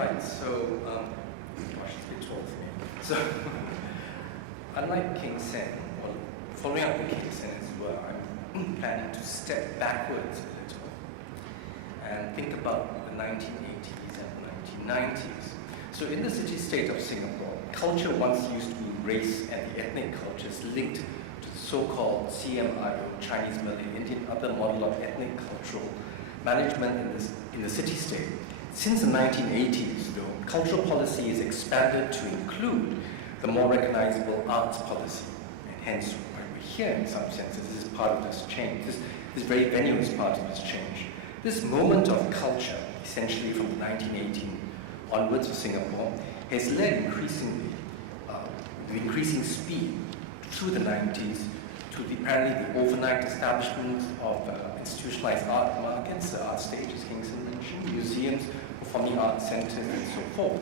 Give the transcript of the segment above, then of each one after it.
Right, so, gosh, it's a bit tall for me. So, unlike King Sen, or following up the King Sen as well, I'm planning to step backwards a little and think about the 1980s and 1990s. So in the city-state of Singapore, culture once used to be race and the ethnic cultures linked to the so-called CMIO, Chinese, Malay, Indian, other model of ethnic cultural management in the city-state. Since the 1980s, though, cultural policy is expanded to include the more recognizable arts policy, and hence why we're here in some senses. This is part of this change. This very venue is part of this change. This moment of culture, essentially from the 1918 onwards for Singapore, has led increasingly, with increasing speed through the 90s, to apparently the overnight establishment of institutionalized art markets, art stages, Kingston mentioned, museums, performing arts centers, and so forth.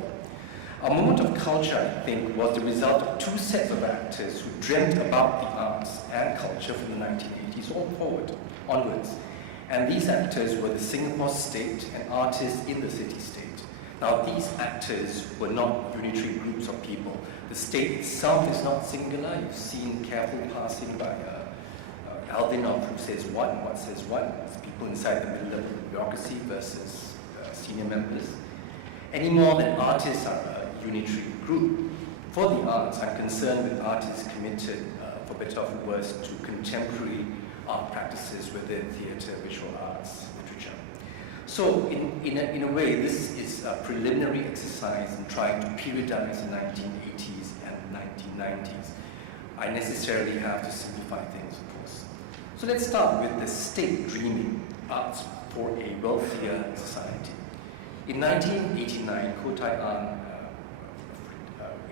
Our moment of culture, I think, was the result of two sets of actors who dreamt about the arts and culture from the 1980s all forward, onwards. And these actors were the Singapore state and artists in the city-state. Now, these actors were not unitary groups of people. The state itself is not singular. You've seen careful passing by Alvin of who says what and what says what. It's people inside the middle-level bureaucracy versus senior members. Any more than artists are a unitary group. For the arts, I'm concerned with artists committed, for better or for worse, to contemporary art practices within theatre, visual arts, literature. So in a way, this is a preliminary exercise in trying to periodize the 1980s and 1990s. I necessarily have to simplify things, of course. So let's start with the state dreaming arts for a wealthier society. In 1989, Ko Tai An,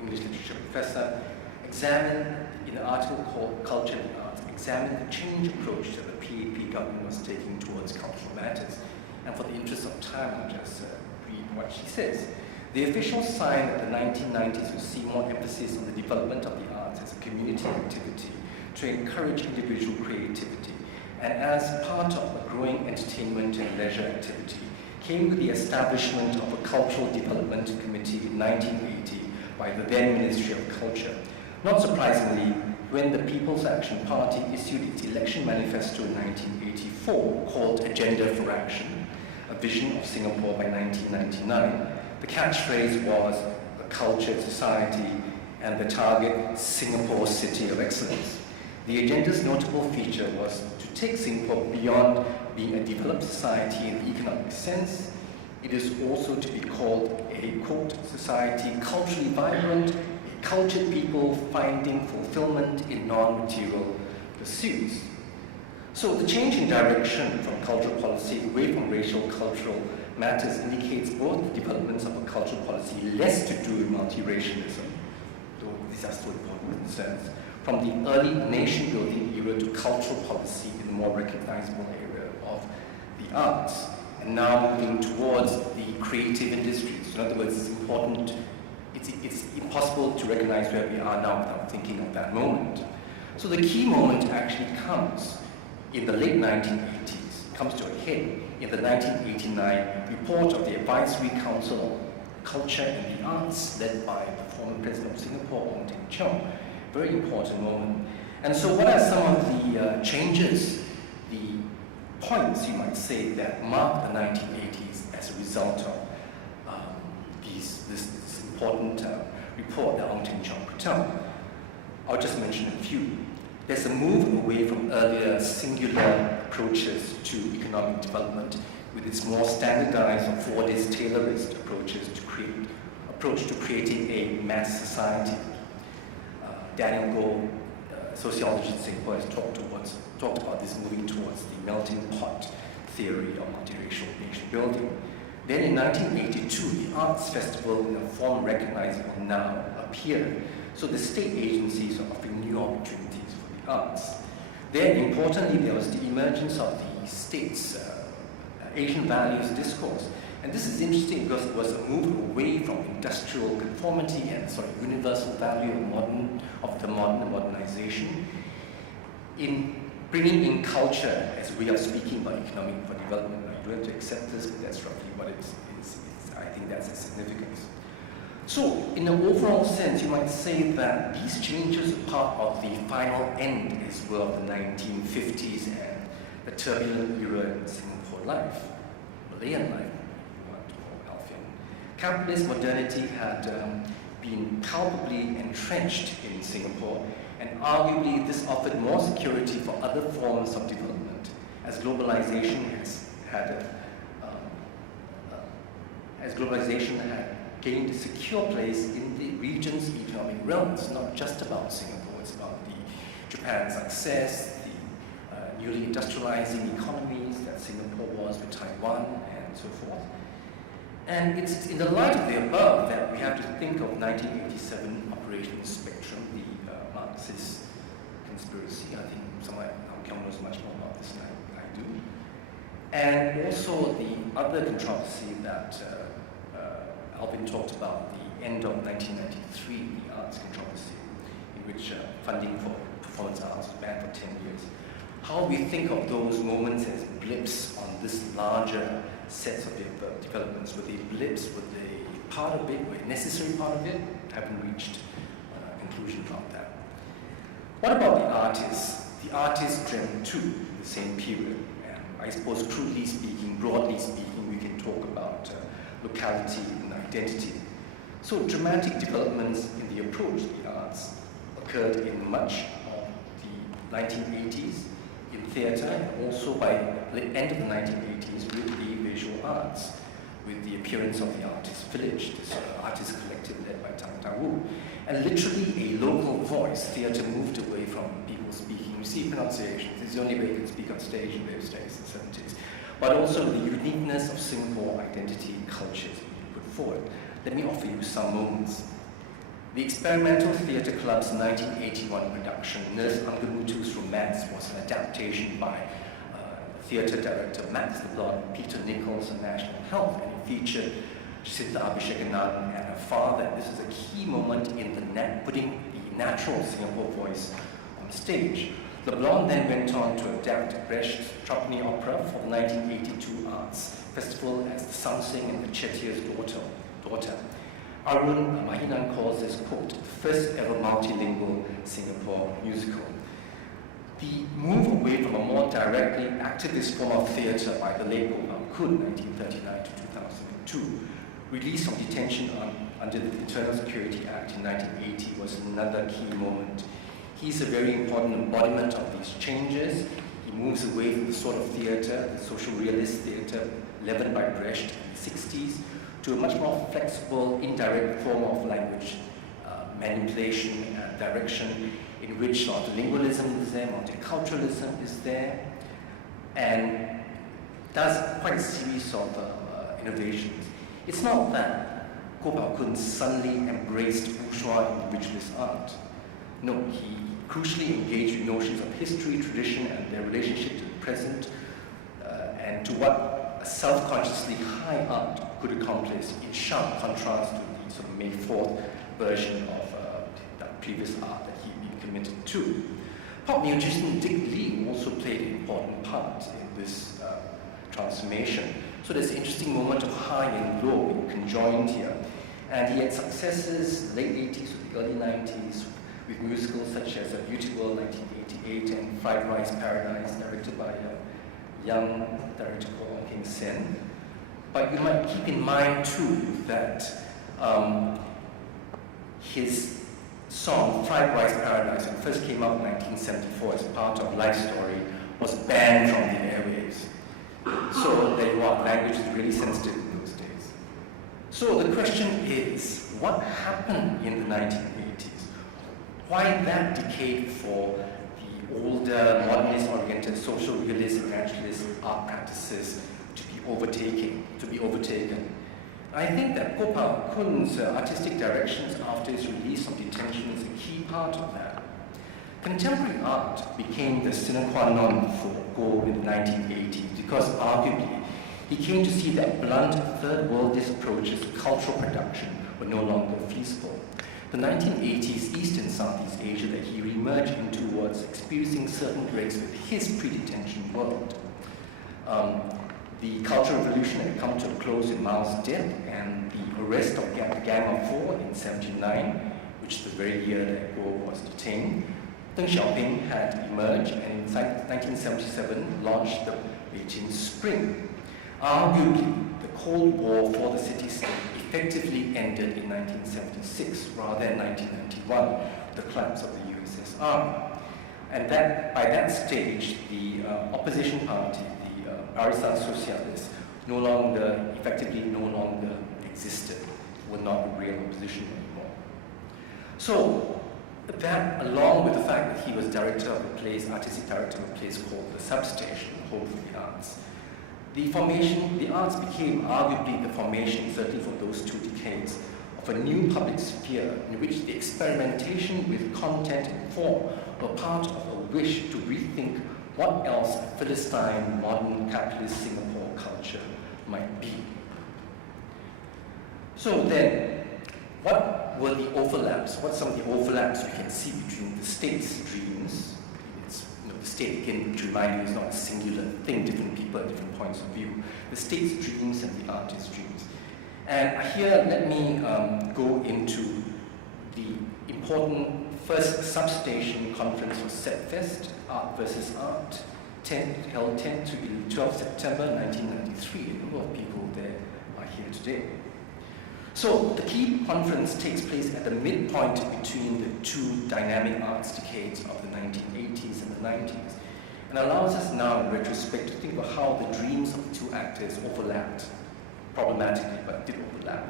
English literature professor, examined in an article called Culture and Arts, examined the change approach that the PAP government was taking towards cultural matters. And for the interest of time, I'll just read what she says. The official sign of the 1990s will see more emphasis on the development of the arts as a community activity to encourage individual creativity. And as part of a growing entertainment and leisure activity, came with the establishment of a Cultural Development Committee in 1980 by the then Ministry of Culture. Not surprisingly, when the People's Action Party issued its election manifesto in 1984 called Agenda for Action, a vision of Singapore by 1999, the catchphrase was a cultured society and the target Singapore City of Excellence. The agenda's notable feature was to take Singapore beyond being a developed society in the economic sense. It is also to be called a, quote, society culturally vibrant, a cultured people finding fulfillment in non-material pursuits. So the change in direction from cultural policy away from racial cultural matters indicates both the developments of a cultural policy less to do with multiracialism, though these are still important concerns, from the early nation-building era to cultural policy in the more recognizable area of the arts, and now moving towards the creative industries. In other words, it's important, it's impossible to recognize where we are now without thinking of that moment. So the key moment actually comes in the late 1980s, comes to a head in the 1989 report of the Advisory Council on Culture and the Arts, led by the former President of Singapore, Ong Teng Cheong. Very important moment. And so what are some of the changes, the points, you might say, that mark the 1980s as a result of this important report that Ong Teng Cheong put out? I'll just mention a few. There's a move away from earlier singular approaches to economic development with its more standardized or Fordist Taylorist approaches to creating a mass society. Daniel Goh, sociologist in Singapore, has talked about this moving towards the melting pot theory of multiracial nation building. Then in 1982, the Arts Festival in a form recognizable now appeared. So the state agencies are offering new opportunities for the arts. Then importantly, there was the emergence of the state's Asian values discourse. And this is interesting because it was a move away from industrial conformity and universal value of the modernization in bringing in culture as a way of speaking about economic development. You don't have to accept this, but that's roughly what it is I think that's its significance. So, in an overall sense, you might say that these changes are part of the final end as well of the 1950s and the turbulent era in Singapore life, Malayan life, you want to call Alfian. Capitalist modernity had been palpably entrenched in Singapore, and arguably this offered more security for other forms of development, as globalization had gained a secure place in the region's economic realm. It's not just about Singapore, it's about Japan's success, the newly industrializing economies that Singapore was with Taiwan, and so forth. And it's in the light of the above that we have to think of 1987 Operation Spectrum, the Marxist conspiracy. I think someone knows much more about this than I do. And also the other controversy that Alvin talked about, the end of 1993, the arts controversy, in which funding for performance arts was banned for 10 years. How we think of those moments as blips on this larger sets of developments, were they blips, were they part of it, were a necessary part of it? Haven't reached a conclusion from that. What about the artists? The artists dreamt too in the same period. And I suppose crudely speaking, broadly speaking, we can talk about locality and identity. So dramatic developments in the approach to the arts occurred in much of the 1980s in theatre, and also by the end of the 1980s with the visual arts, with the appearance of the Artist Village, this artist collective led by Tang Da Wu. And literally a local voice, theatre moved away from people speaking. You see pronunciations, it's the only way you can speak on stage in those days, in the 70s. But also the uniqueness of Singapore identity and culture is being put forward. Let me offer you some moments. The Experimental Theatre Club's 1981 production, Nurse Angamutu's Romance, was an adaptation by theatre director Max LeBlanc, Peter Nichols, and National Health, and it featured Sita Abhishekanan and her father. This is a key moment in putting the natural Singapore voice on stage. LeBlanc then went on to adapt Brecht's Trapani opera for the 1982 Arts Festival as the Samsing and the Chetier's daughter. Arun Mahinan calls this, quote, the first ever multilingual Singapore musical. The move away from a more directly activist form of theatre by the late Gopal Kun, 1939 to 2002, release from detention under the Internal Security Act in 1980 was another key moment. He's a very important embodiment of these changes. He moves away from the sort of theatre, the social realist theatre, leavened by Brecht in the 60s, to a much more flexible, indirect form of language manipulation and direction, in which multilingualism is there, multiculturalism is there, and does quite a series of innovations. It's not that Gopal Kun suddenly embraced bourgeois individualist art. No, he crucially engaged with notions of history, tradition, and their relationship to the present, and to what a self-consciously high art could accomplish, in sharp contrast to the sort of May 4th version of that previous art that he'd been committed to. Pop musician Dick Ling also played an important part in this transformation. So there's an interesting moment of high and low being conjoined here. And he had successes in the late 80s to the early 90s with musicals such as Beauty World 1988 and Fried Rice Paradise, directed by a young director called King Sen. But you might keep in mind too that his song Fried Rice Paradise, when it first came out in 1974 as part of Life Story, was banned from the airwaves. So there you are, language is really sensitive in those days. So the question is, what happened in the 1980s? Why that decade for the older, modernist-oriented, social realist, evangelist art practices to be overtaken? I think that Gopal Kun's artistic directions after his release from detention is a key part of that. Contemporary art became the sine qua non for Go in the 1980s because arguably he came to see that blunt third worldist approaches to cultural production were no longer feasible. The 1980s East and Southeast Asia that he re-emerged into was experiencing certain breaks with his pre-detention world. The Cultural Revolution had come to a close in Mao's death, and the arrest of the Gang of Four in 1979, which is the very year that Guo was detained. Deng Xiaoping had emerged and in 1977 launched the Beijing Spring. Arguably, the Cold War for the city-state effectively ended in 1976 rather than 1991, the collapse of the USSR. And that, by that stage, the opposition party, the Aristan Socialists, effectively no longer existed, were not a real opposition anymore. So, that, along with the fact that he was director of a place, artistic director of a place called the Substation, Home for the Arts, the arts became arguably the formation, certainly for those 2 decades, of a new public sphere in which the experimentation with content and form were part of a wish to rethink what else a Philistine, modern, capitalist Singapore culture might be. So then, what were the overlaps? What some of the overlaps we can see between the state's dreams? The state, again, to remind you, is not a singular thing, different people at different points of view. The state's dreams and the artist's dreams. And here, let me go into the important first Substation conference for SEPFest, Art versus Art, held 10 to 12 September 1993. A number of people there are here today. So the key conference takes place at the midpoint between the 2 dynamic arts decades of the 1980s and the 90s, and allows us now in retrospect to think about how the dreams of the 2 actors overlapped, problematically, but did overlap.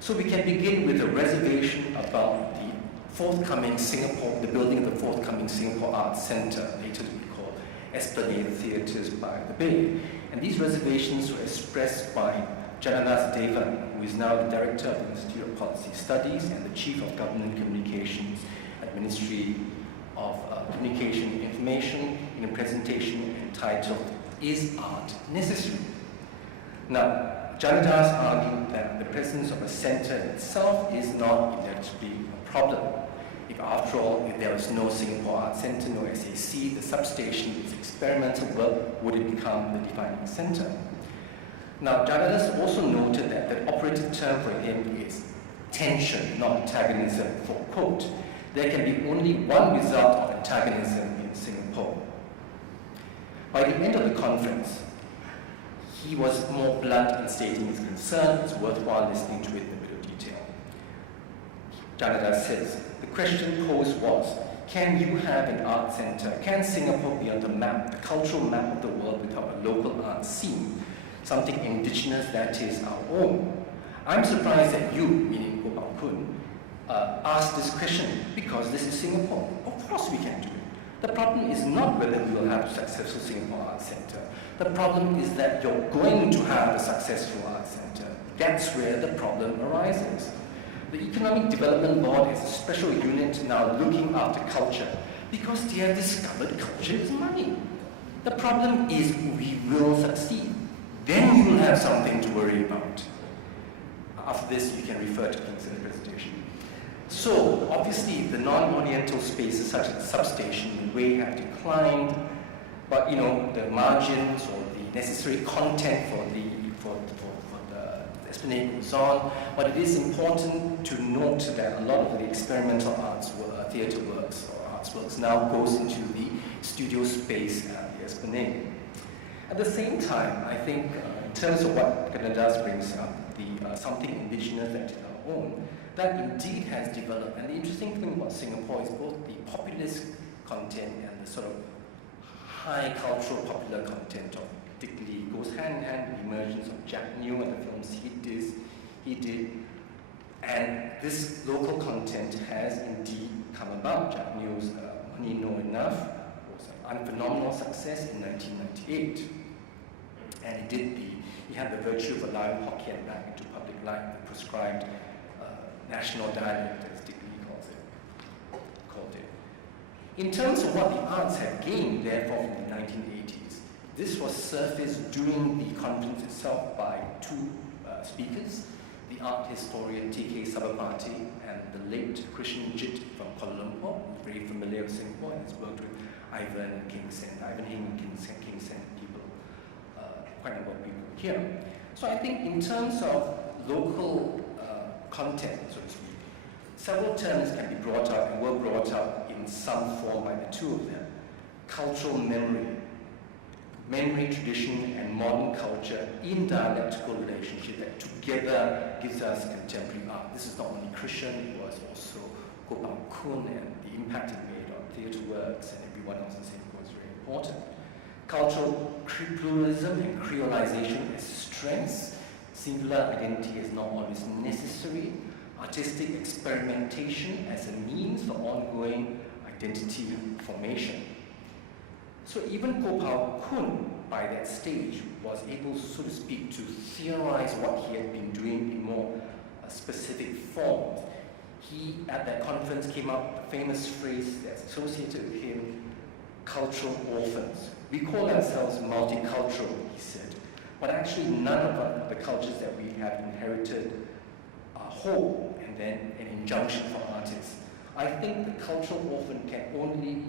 So we can begin with a reservation about the forthcoming Singapore, the building of the forthcoming Singapore Arts Centre, later to be called Esplanade Theatres by the Bay. And these reservations were expressed by Janadas Devan, who is now the Director of the Institute of Policy Studies and the Chief of Government Communications at the Ministry of Communication and Information, in a presentation entitled, "Is Art Necessary?" Now, Janadas argued that the presence of a centre in itself is not inevitably a problem. If after all, if there was no Singapore Art Centre, no SAC, the Substation, its experimental work, would it become the defining centre? Now, Janadas also noted that the operative term for him is tension, not antagonism, for quote, "There can be only one result of antagonism in Singapore." By the end of the conference, he was more blunt in stating his concern. It's worthwhile listening to it in a bit of detail. Janadas says, the question posed was, can you have an art centre? Can Singapore be on the map, the cultural map of the world, without a local art scene? Something indigenous that is our own. I'm surprised that you, meaning Goh Bao Kun, asked this question because this is Singapore. Of course we can do it. The problem is not whether we will have a successful Singapore Art Centre. The problem is that you're going to have a successful art centre. That's where the problem arises. The Economic Development Board is a special unit now looking after culture because they have discovered culture is money. The problem is we will succeed. Then you will have something to worry about. After this, you can refer to things in the presentation. So, obviously, the non-oriental spaces such as the Substation, the way have declined, but the margins or the necessary content for the Esplanade goes on. But it is important to note that a lot of the experimental arts, theatre works or arts works now goes into the studio space at the Esplanade. At the same time, I think in terms of what Janadas brings up, the something indigenous that is our own, that indeed has developed. And the interesting thing about Singapore is both the populist content and the sort of high cultural popular content of Dick Lee goes hand in hand with the emergence of Jack Neo and the films he did. And this local content has indeed come about. Jack Neo's Money No Enough was a phenomenal success in 1998. And he had the virtue of allowing Hokkien back into public life, the prescribed national dialect, as Dick Lee called it. In terms of what the arts have gained, therefore, from the 1980s, this was surfaced during the conference itself by 2 speakers, the art historian T.K. Sabapati and the late Christian Jit from Kuala Lumpur, very familiar with Singapore and has worked with Ivan King Sen, people quite a number of people here. So I think in terms of local content, so to speak, several terms can be brought up and were brought up in some form by the two of them. Cultural memory, tradition, and modern culture in dialectical relationship that together gives us contemporary art. This is not only Christian, it was also Ko Pao Kun, and the impact it made on theatre works and everyone else in Singapore is very important. Cultural pluralism and creolization as strengths. Singular identity is not always necessary. Artistic experimentation as a means for ongoing identity formation. So even Ko Pao Kun, by that stage, was able, so to speak, to theorize what he had been doing in more specific forms. He, at that conference, came up with a famous phrase that's associated with him, cultural orphans. We call ourselves multicultural, he said, but actually none of the cultures that we have inherited are whole, and then an injunction for artists. I think the cultural orphan can only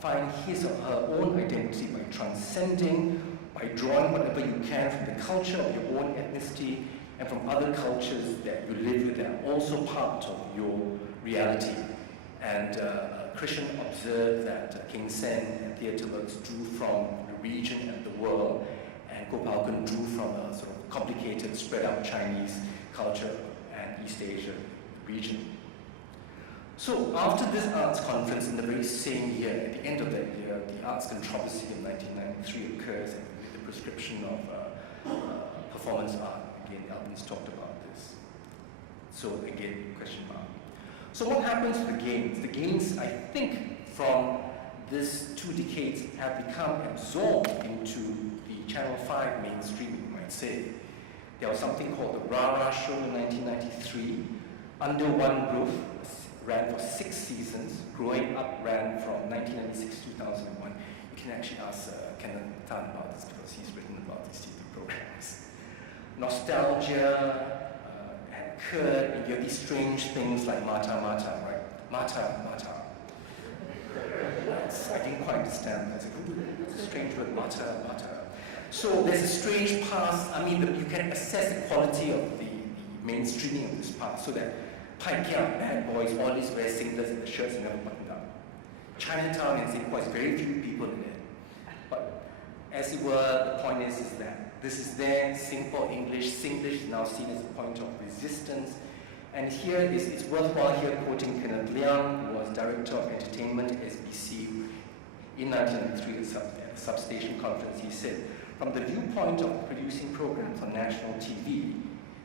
find his or her own identity by transcending, by drawing whatever you can from the culture of your own ethnicity and from other cultures that you live with that are also part of your reality. And Christian observed that King Sen and theatre works drew from the region and the world, and Ko Pao Kun drew from a sort of complicated, spread out Chinese culture and East Asia region. So after this arts conference in the very same year, at the end of that year, the arts controversy in 1993 occurs with the prescription of performance art. Again, Albin's talked about this. So again, question mark. So what happens to the gains? The gains, I think, from this 2 decades have become absorbed into the Channel 5 mainstream, you might say. There was something called the Rara Show in 1993. Under One Roof ran for 6 seasons. Growing Up ran from 1996 to 2001. You can actually ask Kenneth Tan about this because he's written about these TV programs. Nostalgia, and Kurt, and you have these strange things like Mata Mata, right? Mata Mata. I didn't quite understand. I was like, it's a strange word, Mata Mata. So there's a strange past. I mean, you can assess the quality of the mainstreaming of this past so that Pai Kiang, bad boys, always wear singlets and the shirts and never buttoned up. Chinatown in Singapore has very few people in it. But as it were, the point is that this is there, Singapore English. Singlish is now seen as a point of resistance. And here it's worthwhile here quoting Kenneth Liang, who was Director of Entertainment at SBC in 1993 at a substation conference. He said, from the viewpoint of producing programs on national TV,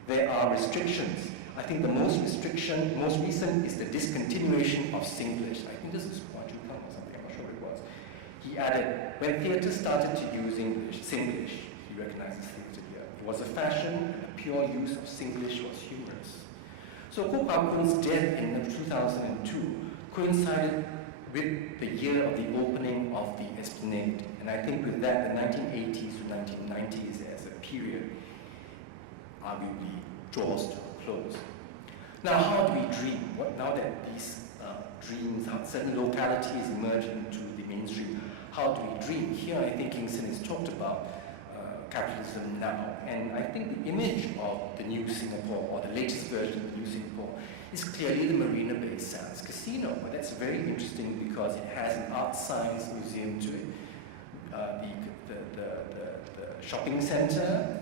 there are restrictions. I think the most recent is the discontinuation of Singlish. I think this is Juan Chu Kang or something, I'm not sure what it was. He added, when theatre started to use Singlish, he recognizes theatre here. It was a fashion, and a pure use of Singlish was humorous. So Ko Pao Kun's death in 2002 coincided with the year of the opening of the Esplanade. And I think with that, the 1980s to 1990s as a period arguably draws to a close. Now, how do we dream? Now that these dreams, certain localities emerge into the mainstream, how do we dream? Here, I think Kingston has talked about capitalism now, and I think the image of the new Singapore, or the latest version of the new Singapore, is clearly the Marina Bay Sands Casino. But that's very interesting because it has an art science museum to it, the shopping center,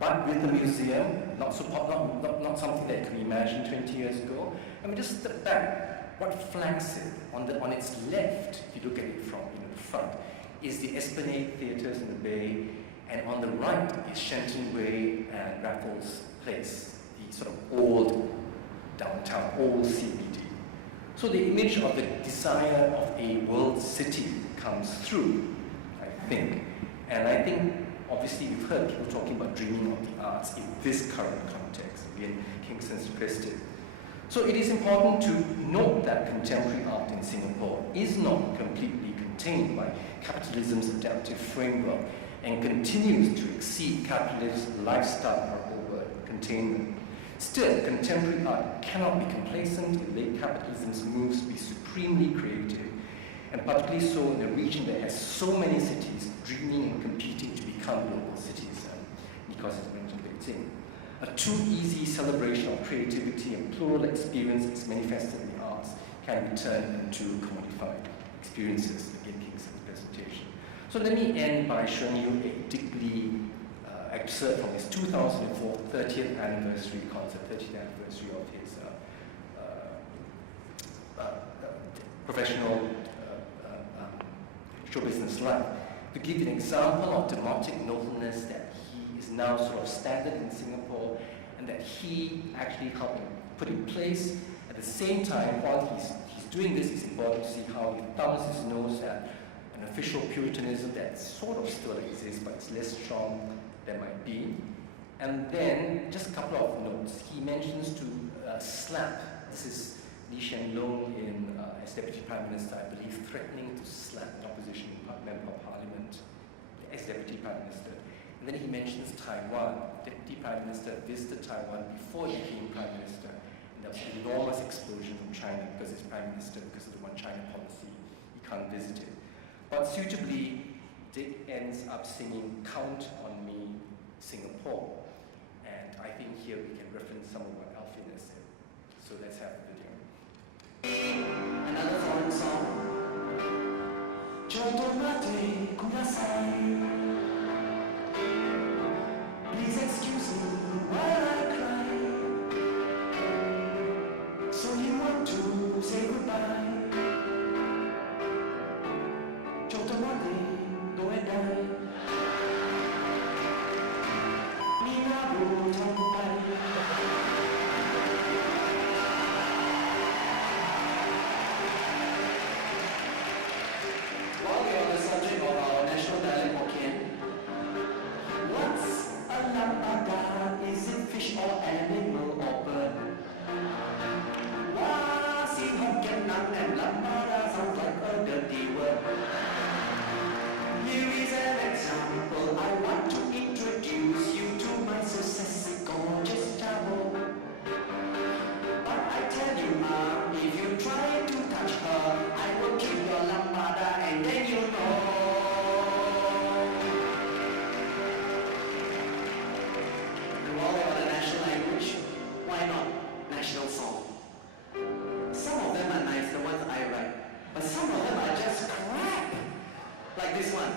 but with the museum, not something that could be imagined 20 years ago. I mean, just step back. What flanks it on its left, if you look at it from the front, is the Esplanade Theatres in the Bay, and on the right is Shenton Way and Raffles Place, the sort of old downtown, old CBD. So the image of the desire of a world city comes through, I think. And I think, obviously, we've heard people talking about dreaming of the arts in this current context. Again, Kingston stressed it. So it is important to note that contemporary art in Singapore is not completely contained by capitalism's adaptive framework and continues to exceed capitalist lifestyle over containment. Still, contemporary art cannot be complacent in late capitalism's moves to be supremely creative, and particularly so in a region that has so many cities dreaming and competing to be become global cities, because it's mentioned Beijing. A too easy celebration of creativity and plural experience is manifested in the arts can be turned into commodified experiences, again Kingston's presentation. So let me end by showing you a Dick Lee excerpt from his 2004 30th anniversary concert, 30th anniversary of his professional show business life. To give you an example of dramatic nobleness that he is now sort of standard in Singapore, and that he actually helped put in place. At the same time, while he's doing this, it's important to see how he thumbs his nose at an official puritanism that sort of still exists, but it's less strong than might be. And then, just a couple of notes. He mentions to slap. This is Lee Hsien Loong as Deputy Prime Minister, I believe, threatening to slap an opposition member of Parliament as Deputy Prime Minister. And then he mentions Taiwan. Deputy Prime Minister visited Taiwan before he became Prime Minister. And there was an enormous explosion from China because he's Prime Minister, because of the One China policy. He can't visit it. But suitably, Dick ends up singing Count on Me, Singapore. And I think here we can reference some of what Alfie has said. So let's have the video. Another foreign song. Dogmatic, please excuse me while I cry. So you want to say goodbye? Dogmatic, go and die. Nina will come by. While we're on the subject of our national dialect Hokkien, what's a lambada? Is it fish or animal or bird? Was in Hokkien Nam and lambada sounds like a dirty word. Here is an example. I want to introduce you to my so sassy gorgeous chavo. But I tell you, if you try to touch her, I will kill your lambada and then you know. And while they're on the national language, why not national song? Some of them are nice, the ones I write. But some of them are just crap. Like this one.